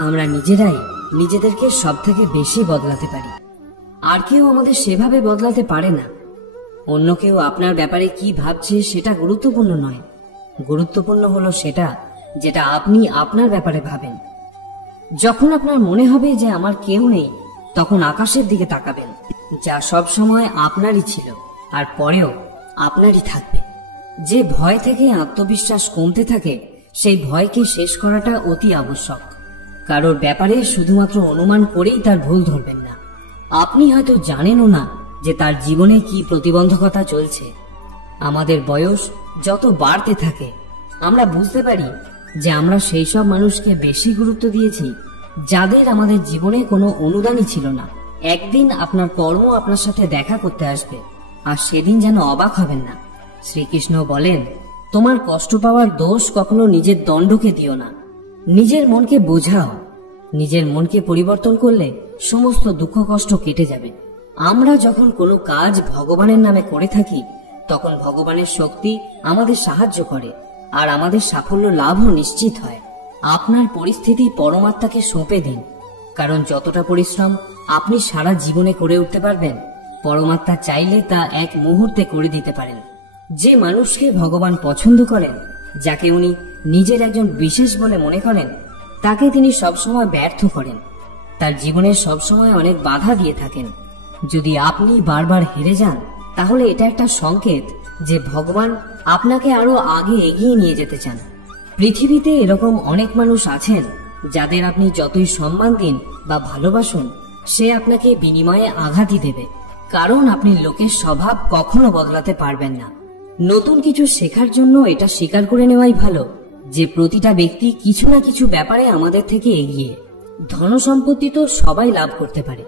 আমরা নিজেরাই নিজেদেরকে সব থেকে বেশি বদলাতে পারি, আর কেউ আমাদের সেভাবে বদলাতে পারে না। অন্য কেউ আপনার ব্যাপারে কি ভাবছে সেটা গুরুত্বপূর্ণ নয়, গুরুত্বপূর্ণ হলো সেটা যেটা আপনি আপনার ব্যাপারে ভাবেন। যখন আপনার মনে হবে যে আমার কেউ নেই, তখন আকাশের দিকে তাকাবেন, যা সব সময় আপনারই ছিল আর পরেও আপনারই থাকবে। যে ভয় থেকে আত্মবিশ্বাস কমতে থাকে, সেই ভয়কে শেষ করাটা অতি আবশ্যক। কারোর ব্যাপারে শুধুমাত্র অনুমান করেই তার ভুল ধরবেন না। আপনি হয়তো জানেনও না যে তার জীবনে কি প্রতিবন্ধকতা চলছে। আমাদের বয়স যত বাড়তে থাকে, আমরা বুঝতে পারি যে আমরা সেই সব মানুষকে বেশি গুরুত্ব দিয়েছি যাদের আমাদের জীবনে কোনো অনুদানই ছিল না। একদিন আপনার কর্ম আপনার সাথে দেখা করতে আসবে, আর সেদিন যেন অবাক হবেন না। শ্রীকৃষ্ণ বলেন, তোমার কষ্ট পাওয়ার দোষ কখনো নিজের দণ্ডকে দিও না, নিজের মনকে বোঝাও। নিজের মনকে পরিবর্তন করলে সমস্ত দুঃখ কষ্ট কেটে যাবে। আমরা যখন কোনো কাজ ভগবানের নামে করে থাকি, তখন ভগবানের শক্তি আমাদের সাহায্য করে, আর আমাদের সাফল্য লাভও নিশ্চিত হয়। আপনার পরিস্থিতি পরমাত্মাকে সঁপে দিন, কারণ যতটা পরিশ্রম আপনি সারা জীবনে করে উঠতে পারবেন, পরমাত্মা চাইলে তা এক মুহূর্তে করে দিতে পারেন। যে মানুষকে ভগবান পছন্দ করেন, যাকে উনি নিজের একজন বিশেষ বলে মনে করেন, তাকে তিনি সবসময় ব্যর্থ করেন, তার জীবনে সবসময় অনেক বাধা দিয়ে থাকেন। যদি আপনি বারবার হেরে যান, তাহলে এটা একটা সংকেত যে ভগবান আপনাকে আরো আগে এগিয়ে নিয়ে যেতে চান। পৃথিবীতে এরকম অনেক মানুষ আছেন যাদের আপনি যতই সম্মান দিন বা ভালোবাসুন, সে আপনাকে বিনিময়ে আঘাতই দেবে, কারণ আপনি লোকের স্বভাব কখনো বদলাতে পারবেন না। নতুন কিছু শেখার জন্য এটা স্বীকার করে নেওয়াই ভালো যে প্রতিটা ব্যক্তি কিছু না কিছু ব্যাপারে আমাদের থেকে এগিয়ে। ধন সম্পত্তি তো সবাই লাভ করতে পারে,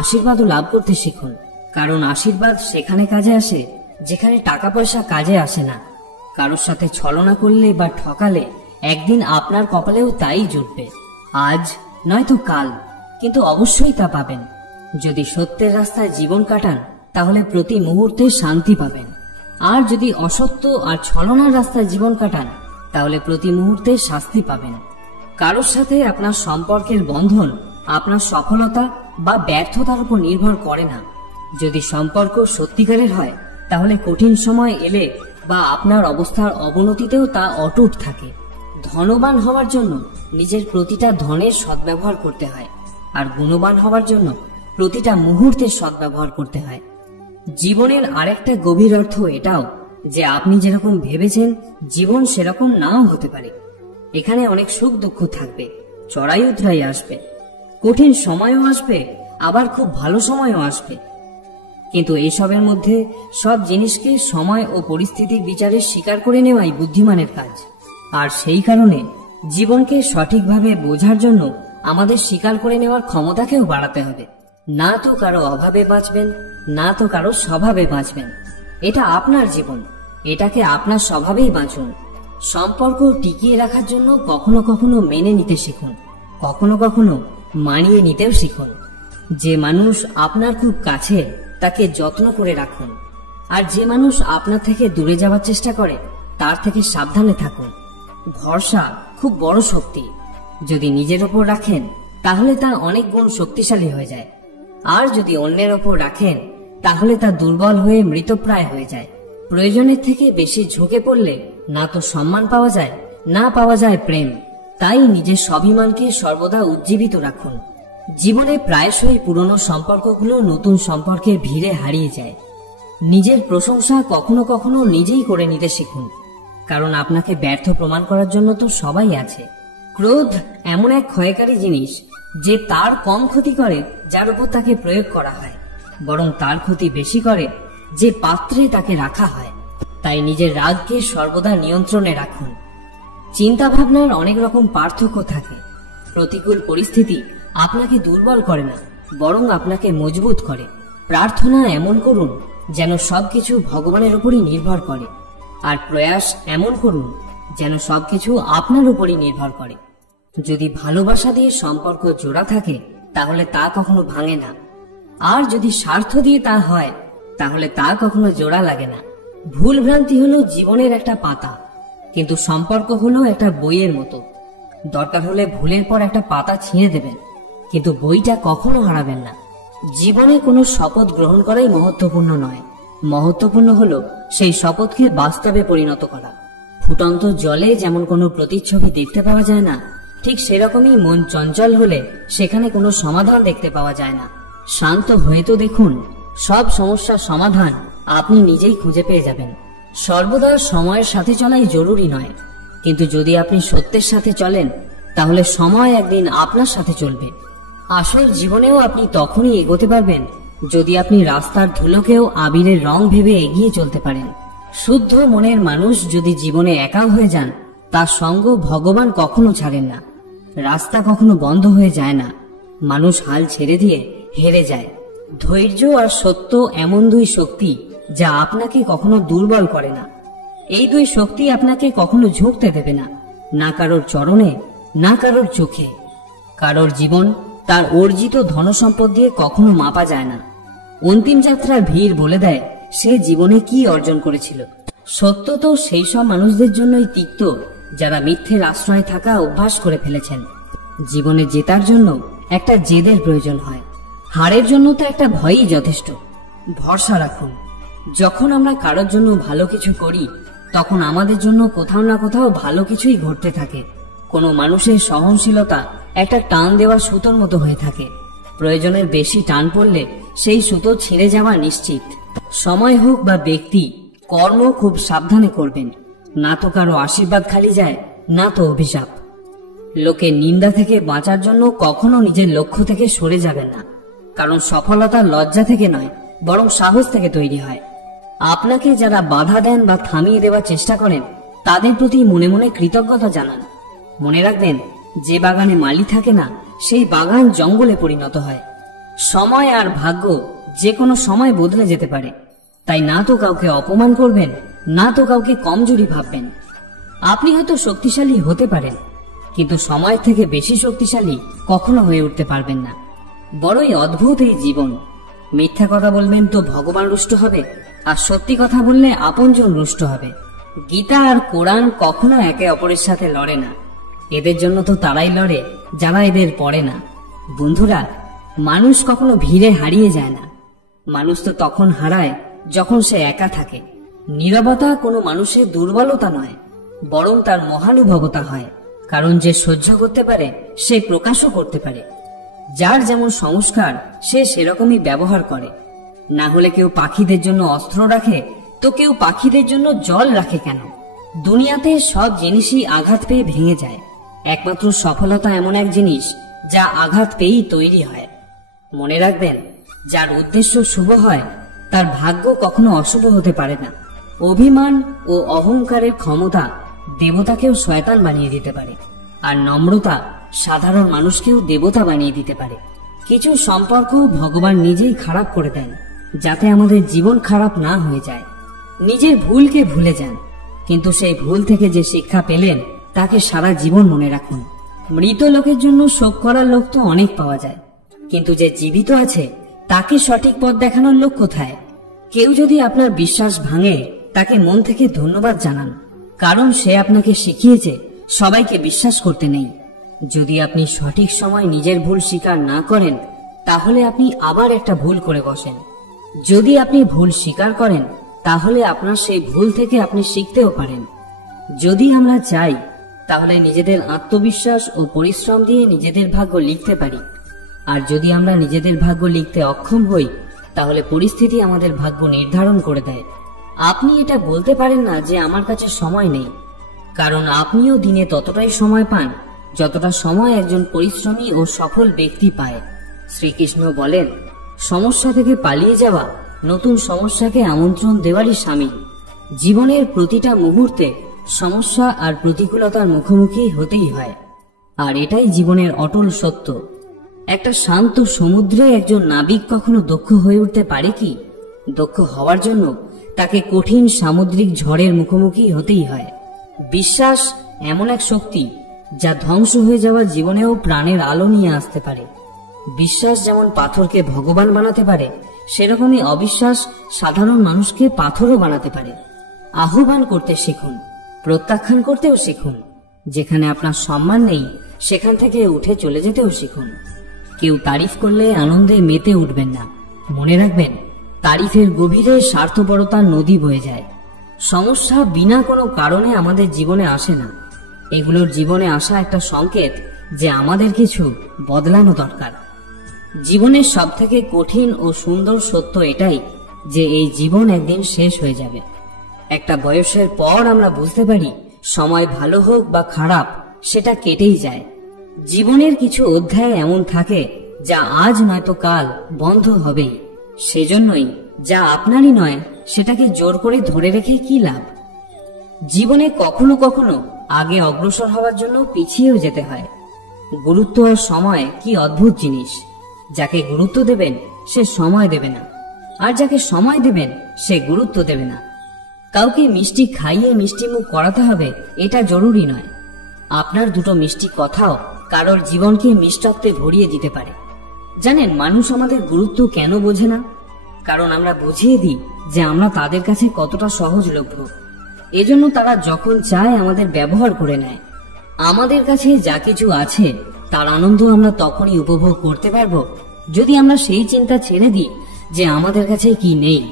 আশীর্বাদও লাভ করতে শিখুন, কারণ আশীর্বাদ সেখানে কাজে আসে যেখানে টাকা পয়সা কাজে আসে না। কারোর সাথে ছলনা করলে বা ঠকালে একদিন আপনার কপালেও তাই জুটবে, আজ নয়তো কাল, কিন্তু অবশ্যই তা পাবেন। যদি সত্যের রাস্তায় জীবন কাটান, তাহলে প্রতি মুহূর্তে শান্তি পাবেন, আর যদি অসত্য আর ছলনার রাস্তায় জীবন কাটান, তাহলে প্রতি মুহূর্তে শাস্তি পাবেন। কারোর সাথে আপনার সম্পর্কের বন্ধন আপনার সফলতা বা ব্যর্থতার উপর নির্ভর করে না। যদি সম্পর্ক সত্যিকারের হয়, তাহলে কঠিন সময় এলে বা আপনার অবস্থার অবনতিতেও তা অটুট থাকে। ধনবান হওয়ার জন্য নিজের প্রতিটা ধনের সদ্ব্যবহার করতে হয়, আর গুণবান হওয়ার জন্য প্রতিটা মুহূর্তের সদ্ব্যবহার করতে হয়। জীবনের আরেকটা গভীর অর্থ এটাও যে আপনি যেরকম ভেবেছেন জীবন সেরকম নাও হতে পারে। এখানে অনেক সুখ দুঃখ থাকবে, চড়াই উতরাই আসবে, কঠিন সময়ও আসবে, আবার খুব ভালো সময়ও আসবে। কিন্তু এসবের মধ্যে সব জিনিসকে সময় ও পরিস্থিতির বিচারে স্বীকার করে নেওয়াই বুদ্ধিমানের কাজ। আর সেই কারণে জীবনকে সঠিকভাবে বোঝার জন্য আমাদের স্বীকার করে নেওয়ার ক্ষমতাকেও বাড়াতে হবে। না তো কারো অভাবে বাঁচবেন, না তো কারো স্বভাবে বাঁচবেন। এটা আপনার জীবন, এটাকে আপনার স্বভাবেই বাঁচুন। সম্পর্ক টিকিয়ে রাখার জন্য কখনো কখনো মেনে নিতে শিখুন, কখনো কখনো মানিয়ে নিতেও শিখুন। যে মানুষ আপনার খুব কাছে, তাকে যত্ন করে রাখুন, আর যে মানুষ আপনার থেকে দূরে যাওয়ার চেষ্টা করে, তার থেকে সাবধানে থাকুন। ভরসা খুব বড় শক্তি, যদি নিজের ওপর রাখেন তাহলে তা অনেক গুণ শক্তিশালী হয়ে যায়, আর যদি অন্যের ওপর রাখেন তাহলে তা দুর্বল হয়ে মৃতপ্রায় হয়ে যায়। প্রয়োজনের থেকে বেশি ঝুঁকে পড়লে না তো সম্মান পাওয়া যায়, না পাওয়া যায় প্রেম। তাই নিজের স্বাভিমানকে সর্বদা উজ্জীবিত রাখুন। জীবনে প্রায়শই পুরনো সম্পর্কগুলো নতুন সম্পর্কের ভিড়ে হারিয়ে যায়। নিজের প্রশংসা কখনো কখনো নিজেই করে নিতে শিখুন, কারণ আপনাকে ব্যর্থ প্রমাণ করার জন্য তো সবাই আছে। ক্রোধ এমন এক ক্ষয়কারী জিনিস যে তার কম ক্ষতি করে যার উপর তাকে প্রয়োগ করা হয়, বরং তার ক্ষতি বেশি করে যে পাত্রে তাকে রাখা হয়। তাই নিজের রাগকে সর্বদা নিয়ন্ত্রণে রাখুন। চিন্তা ভাবনার অনেক রকম পার্থক্য থাকে। প্রতিকূল পরিস্থিতি আপনাকে দুর্বল করে না, বরং আপনাকে মজবুত করে। প্রার্থনা এমন করুন যেন সবকিছু ভগবানের উপরই নির্ভর করে, আর প্রয়াস এমন করুন যেন সবকিছু আপনার উপরই নির্ভর করে। যদি ভালোবাসা দিয়ে সম্পর্ক জোড়া থাকে, তাহলে তা কখনো ভাঙে না, আর যদি স্বার্থ দিয়ে তা হয়, তাহলে তা কখনো জোড়া লাগে না। ভুল ভ্রান্তি হলো জীবনের একটা পাতা, কিন্তু সম্পর্ক হলো একটা বইয়ের মতো। দরকার হলে ভুলের পর একটা পাতা ছিঁড়ে দেবেন, কিন্তু বইটা কখনো হারাবেন না। জীবনে কোনো শপথ গ্রহণ করাই মহত্বপূর্ণ নয়, মহত্বপূর্ণ হলো সেই শপথকে বাস্তবে পরিণত করা। ফুটন্ত জলে যেমন কোনো প্রতিচ্ছবি দেখতে পাওয়া যায় না, ঠিক সেরকমই মন চঞ্চল হলে সেখানে কোনো সমাধান দেখতে পাওয়া যায় না। শান্ত হয়ে তো দেখুন, সব সমস্যার সমাধান আপনি নিজেই খুঁজে পেয়ে যাবেন। সর্বদা সময়ের সাথে চলাই জরুরি নয়, কিন্তু যদি আপনি সত্যের সাথে চলেন তাহলে সময় একদিন আপনার সাথে চলবে। আসল জীবনেও আপনি তখনই এগোতে পারবেন যদি আপনি রাস্তার ধুলোকেও আবিরের রং ভেবে এগিয়ে চলতে পারেন। শুদ্ধ মনের মানুষ যদি জীবনে একা হয়ে যান, তার সঙ্গ ভগবান কখনো ছাড়েন না। রাস্তা কখনো বন্ধ হয়ে যায় না, মানুষ হাল ছেড়ে দিয়ে হেরে যায়। ধৈর্য আর সত্য এমন দুই শক্তি যা আপনাকে কখনো দুর্বল করে না। এই দুই শক্তি আপনাকে কখনো ঝুঁকতে দেবে না, না কারোর চরণে, না কারোর চোখে। কারোর জীবন তার অর্জিত ধনসম্পদ দিয়ে কখনো মাপা যায় না। অন্তিম যাত্রার ভিড় বলে দেয় সে জীবনে কি অর্জন করেছিল। সত্য তো সেই সব মানুষদের জন্যই তিক্ত যারা মিথ্যের আশ্রয়ে থাকা অভ্যাস করে ফেলেছেন। জীবনে জেতার জন্য একটা জেদের প্রয়োজন হয়, হারের জন্য তো একটা ভয়ই যথেষ্ট। ভরসা রাখুন, যখন আমরা কারোর জন্য ভালো কিছু করি তখন আমাদের জন্য কোথাও না কোথাও ভালো কিছুই ঘটতে থাকে। কোনো মানুষের সহনশীলতা একটা টান দেওয়া সুতোর মতো হয়ে থাকে, প্রয়োজনের বেশি টান পড়লে সেই সুতো ছিঁড়ে যাওয়া নিশ্চিত। সময় হোক বা ব্যক্তি, কর্ম খুব সাবধানে করবেন, না তো কারো আশীর্বাদ খালি যায়, না তো অভিশাপ। লোকের নিন্দা থেকে বাঁচার জন্য কখনো নিজের লক্ষ্য থেকে সরে যাবেন না, কারণ সফলতা লজ্জা থেকে নয় বরং সাহস থেকে তৈরি হয়। আপনাকে যারা বাধা দেন বা থামিয়ে দেওয়ার চেষ্টা করেন তাদের প্রতি মনে মনে কৃতজ্ঞতা জানান। মনে রাখবেন, যে বাগানে মালি থাকে না সেই বাগান জঙ্গলে পরিণত হয়। সময় আর ভাগ্য যে কোনো সময় বদলে যেতে পারে, তাই না তো কাউকে অপমান করবেন, না তো কাউকে কমজোরি ভাববেন। আপনি হয়তো শক্তিশালী হতে পারেন, কিন্তু সময়ের থেকে বেশি শক্তিশালী কখনো হয়ে উঠতে পারবেন না। বড়ই অদ্ভুত এই জীবন। মিথ্যা কথা বলবেন তো ভগবান রুষ্ট হবে, আর সত্যি কথা বললে আপনজন রুষ্ট হবে। গীতা আর কোরআন কখনো একে অপরের সাথে লড়ে না, এদের জন্য তো তারাই লড়ে যারা এদের পড়ে না। বন্ধুরা, মানুষ কখনো ভিড়ে হারিয়ে যায় না, মানুষ তো তখন হারায় যখন সে একা থাকে। নীরবতা কোনো মানুষের দুর্বলতা নয়, বরং তার মহানুভবতা হয়, কারণ যে সহ্য করতে পারে সে প্রকাশও করতে পারে। যার যেমন সংস্কার সে সেরকমই ব্যবহার করে। না হলে কেউ পাখিদের জন্য অস্ত্র রাখে তো কেউ পাখিদের জন্য জল রাখে কেন? দুনিয়াতে সব জিনিসই আঘাত পেয়ে ভেঙে যায়, একমাত্র সফলতা এমন এক জিনিস যা আঘাত পেয়েই তৈরি হয়। মনে রাখবেন, যার উদ্দেশ্য শুভ হয় তার ভাগ্য কখনো অশুভ হতে পারে না। অভিমান ও অহংকারের ক্ষমতা দেবতাকেও শয়তান বানিয়ে দিতে পারে, আর নম্রতা সাধারণ মানুষকেও দেবতা বানিয়ে দিতে পারে। কিছু সম্পর্ক ভগবান নিজেই খারাপ করে দেন যাতে আমাদের জীবন খারাপ না হয়ে যায়। নিজের ভুলকে ভুলে যান, কিন্তু সেই ভুল থেকে যে শিক্ষা পেলেন তাকে সারা জীবন মনে রাখুন। মৃত লোকের জন্য শোক করার লোক তো অনেক পাওয়া যায়, কিন্তু যে জীবিত আছে তাকে সঠিক পথ দেখানোর লোক কোথায়? কেউ যদি আপনার বিশ্বাস ভাঙে তাকে মন থেকে ধন্যবাদ জানান, কারণ সে আপনাকে শিখিয়েছে সবাইকে বিশ্বাস করতে নেই। যদি আপনি সঠিক সময় নিজের ভুল স্বীকার না করেন তাহলে আপনি আবার একটা ভুল করে বসেন। যদি আপনি ভুল স্বীকার করেন তাহলে আপনার সেই ভুল থেকে আপনি শিখতেও পারেন। যদি আমরা চাই তাহলে নিজেদের আত্মবিশ্বাস ও পরিশ্রম দিয়ে নিজেদের ভাগ্য লিখতে পারি, আর যদি আমরা নিজেদের ভাগ্য লিখতে অক্ষম হই তাহলে পরিস্থিতি আমাদের ভাগ্য নির্ধারণ করে দেয়। আপনি এটা বলতে পারেন না যে আমার কাছে সময় নেই, কারণ আপনিও দিনে ততটাই সময় পান যতটা সময় একজন পরিশ্রমী ও সফল ব্যক্তি পায়। শ্রীকৃষ্ণ বলেন, সমস্যা থেকে পালিয়ে যাওয়া নতুন সমস্যাকে আমন্ত্রণ দেওয়ারই শামিল। জীবনের প্রতিটা মুহূর্তে সমস্যা আর প্রতিকূলতার মুখোমুখি হতেই হয়, আর এটাই জীবনের অটল সত্য। একটা শান্ত সমুদ্রে একজন নাবিক কখনো দক্ষ হয়ে উঠতে পারে কি? দক্ষ হওয়ার জন্য তাকে কঠিন সামুদ্রিক ঝড়ের মুখোমুখি হতেই হয়। বিশ্বাস এমন এক শক্তি যা ধ্বংস হয়ে যাওয়া জীবনেও প্রাণের আলো নিয়ে আসতে পারে। বিশ্বাস যেমন পাথরকে ভগবান বানাতে পারে, সেরকমই অবিশ্বাস সাধারণ মানুষকে পাথরও বানাতে পারে। আহ্বান করতে শিখুন, প্রত্যাখ্যান করতেও শিখুন। যেখানে আপনার সম্মান নেই সেখান থেকে উঠে চলে যেতেও শিখুন। কেউ তারিফ করলে আনন্দে মেতে উঠবেন না। মনে রাখবেন, তারিফের গভীরে স্বার্থপরতার নদী বয়ে যায়। সমস্যা বিনা কোনো কারণে আমাদের জীবনে আসে না। এগুলোর জীবনে আসা একটা সংকেত যে আমাদের কিছু বদলানো দরকার। জীবনের সব থেকে কঠিন ও সুন্দর সত্য এটাই যে এই জীবন একদিন শেষ হয়ে যাবে। একটা বয়সের পর আমরা বুঝতে পারি সময় ভালো হোক বা খারাপ সেটা কেটেই যায়। জীবনের কিছু অধ্যায় এমন থাকে যা আজ নয়তো কাল বন্ধ হবেই। সেজন্যই যা আপনারই নয় সেটাকে জোর করে ধরে রেখে কি লাভ। জীবনে কখনো কখনো আগে অগ্রসর হওয়ার জন্য পিছিয়েও যেতে হয়। গুরুত্ব আর সময় কি অদ্ভুত জিনিস। যাকে গুরুত্ব দেবেন সে সময় দেবে না, আর যাকে সময় দেবেন সে গুরুত্ব দেবে না। কাউকে মিষ্টি খাইয়ে মিষ্টি মুখ করাতে হবে এটা জরুরি নয়। আপনার দুটো মিষ্টি কথাও কারোর জীবনকে মিষ্টত্বে ভরিয়ে দিতে পারে। জানেন, মানুষ আমাদের গুরুত্ব কেন বোঝে না? কারণ আমরা বুঝিয়ে দিই যে আমরা তাদের কাছে কতটা সহজলভ্য। এজন্য তারা যখন চায় আমাদের ব্যবহার করে নেয়। আমাদের কাছে যা কিছু আছে তার আনন্দ আমরা তখনই উপভোগ করতে পারবো যদি আমরা সেই চিন্তা ছেড়ে দিই যে আমাদের কাছে কি নেই।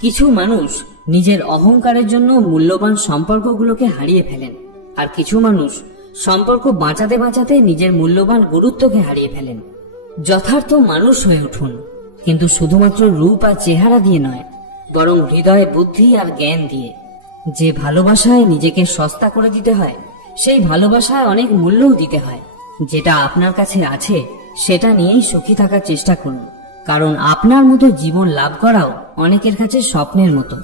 কিছু মানুষ নিজের অহংকারের জন্য মূল্যবান সম্পর্কগুলোকে হারিয়ে ফেলেন, আর কিছু মানুষ সম্পর্ক বাঁচাতে বাঁচাতে নিজের মূল্যবান গুরুত্বকে হারিয়ে ফেলেন। যথার্থ মানুষ হয়ে উঠুন, কিন্তু শুধুমাত্র রূপ আর চেহারা দিয়ে নয়, বরং হৃদয়, বুদ্ধি আর জ্ঞান দিয়ে। যে ভালোবাসায় নিজেকে সস্তা করে দিতে হয় সেই ভালোবাসায় অনেক মূল্যও দিতে হয়। যেটা আপনার কাছে আছে সেটা নিয়েই সুখী থাকার চেষ্টা করুন, কারণ আপনার মতো জীবন লাভ করাও অনেকের কাছে স্বপ্নের মতো।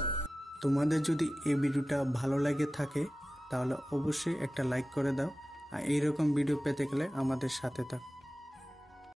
তোমাদের যদি এই ভিডিওটা ভালো লাগে থাকে তাহলে অবশ্যই একটা লাইক করে দাও, আর এইরকম ভিডিও পেতে গেলে আমাদের সাথে থাকো।